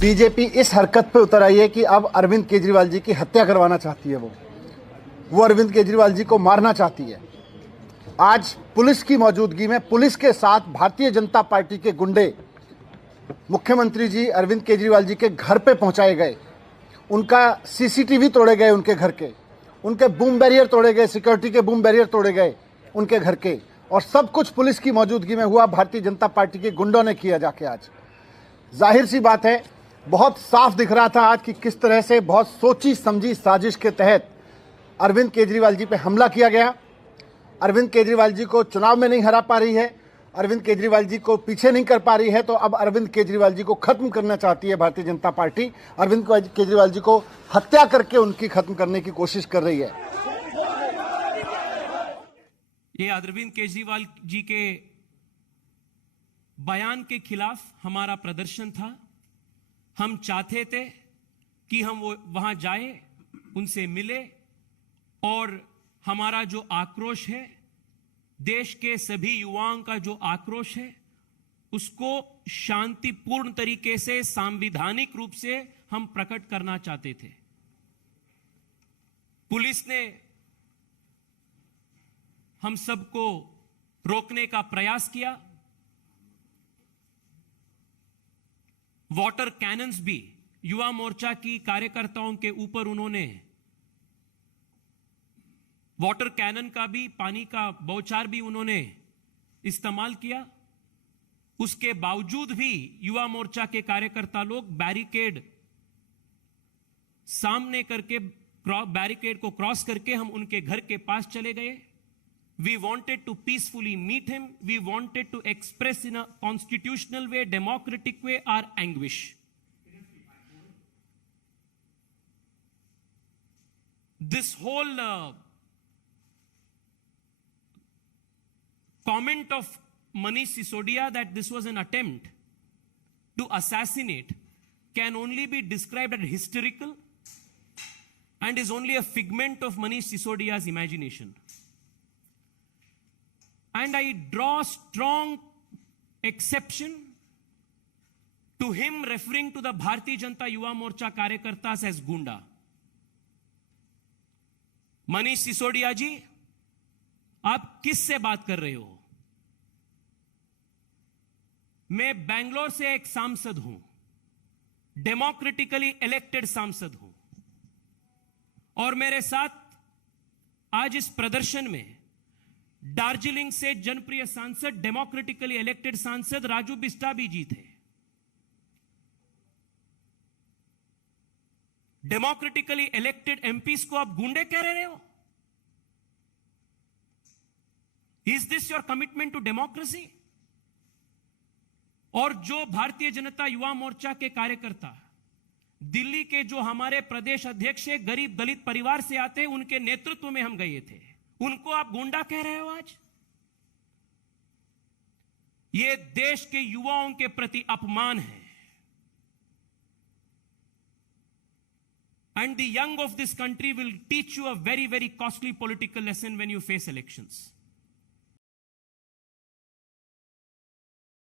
BJP इस हरकत पे उतर आई है कि अब अरविंद केजरीवाल जी की हत्या करवाना चाहती है। वो अरविंद केजरीवाल जी को मारना चाहती है। आज पुलिस की मौजूदगी में पुलिस के साथ भारतीय जनता पार्टी के गुंडे मुख्यमंत्री जी अरविंद केजरीवाल जी के घर पे पहुंचाए गए। उनका सीसीटीवी तोड़े गए, उनके बूम बैरियर तोड़े गए, सिक्योरिटी के बूम बैरियर तोड़े गए उनके घर के, और सब कुछ पुलिस की मौजूदगी में हुआ। भारतीय जनता पार्टी के गुंडों ने किया जाके। आज जाहिर सी बात है, बहुत साफ दिख रहा था आज कि किस तरह से बहुत सोची समझी साजिश के तहत अरविंद केजरीवाल जी पे हमला किया गया। अरविंद केजरीवाल जी को चुनाव में नहीं हरा पा रही है, अरविंद केजरीवाल जी को पीछे नहीं कर पा रही है, तो अब अरविंद केजरीवाल जी को खत्म करना चाहती है भारतीय जनता पार्टी। अरविंद केजरीवाल जी को हत्या करके उनकी खत्म करने की कोशिश कर रही है। ये अरविंद केजरीवाल जी के बयान के खिलाफ हमारा प्रदर्शन था। हम चाहते थे कि हम वो वहां जाए, उनसे मिले, और हमारा जो आक्रोश है, देश के सभी युवाओं का जो आक्रोश है, उसको शांतिपूर्ण तरीके से, संवैधानिक रूप से हम प्रकट करना चाहते थे। पुलिस ने हम सबको रोकने का प्रयास किया। वाटर कैनन्स भी युवा मोर्चा की कार्यकर्ताओं के ऊपर उन्होंने वाटर कैनन का भी, पानी का बौछार भी उन्होंने इस्तेमाल किया। उसके बावजूद भी युवा मोर्चा के कार्यकर्ता लोग बैरिकेड सामने करके, बैरिकेड को क्रॉस करके हम उनके घर के पास चले गए। We wanted to peacefully meet him. We wanted to express in a constitutional way, democratic way, our anguish. This whole comment of Manish Sisodia that this was an attempt to assassinate can only be described as hysterical and is only a figment of Manish Sisodia's imagination. And I draw strong exception to him referring to the Bharatiya Janata Yuva Morcha Karyakartas as Gunda. Manish Sisodia जी, आप किससे बात कर रहे हो? मैं बेंगलोर से एक सांसद हूं, डेमोक्रेटिकली इलेक्टेड सांसद हूं, और मेरे साथ आज इस प्रदर्शन में दार्जिलिंग से जनप्रिय सांसद, डेमोक्रेटिकली इलेक्टेड सांसद राजू बिस्टा भी जी थे। डेमोक्रेटिकली इलेक्टेड एमपीज को आप गुंडे कह रहे हो? Is this your commitment to democracy? और जो भारतीय जनता युवा मोर्चा के कार्यकर्ता दिल्ली के, जो हमारे प्रदेश अध्यक्ष गरीब दलित परिवार से आते हैं, उनके नेतृत्व में हम गए थे, उनको आप गुंडा कह रहे हो आज? ये देश के युवाओं के प्रति अपमान है। And the young of this country will teach you a very, very costly political lesson when you face elections.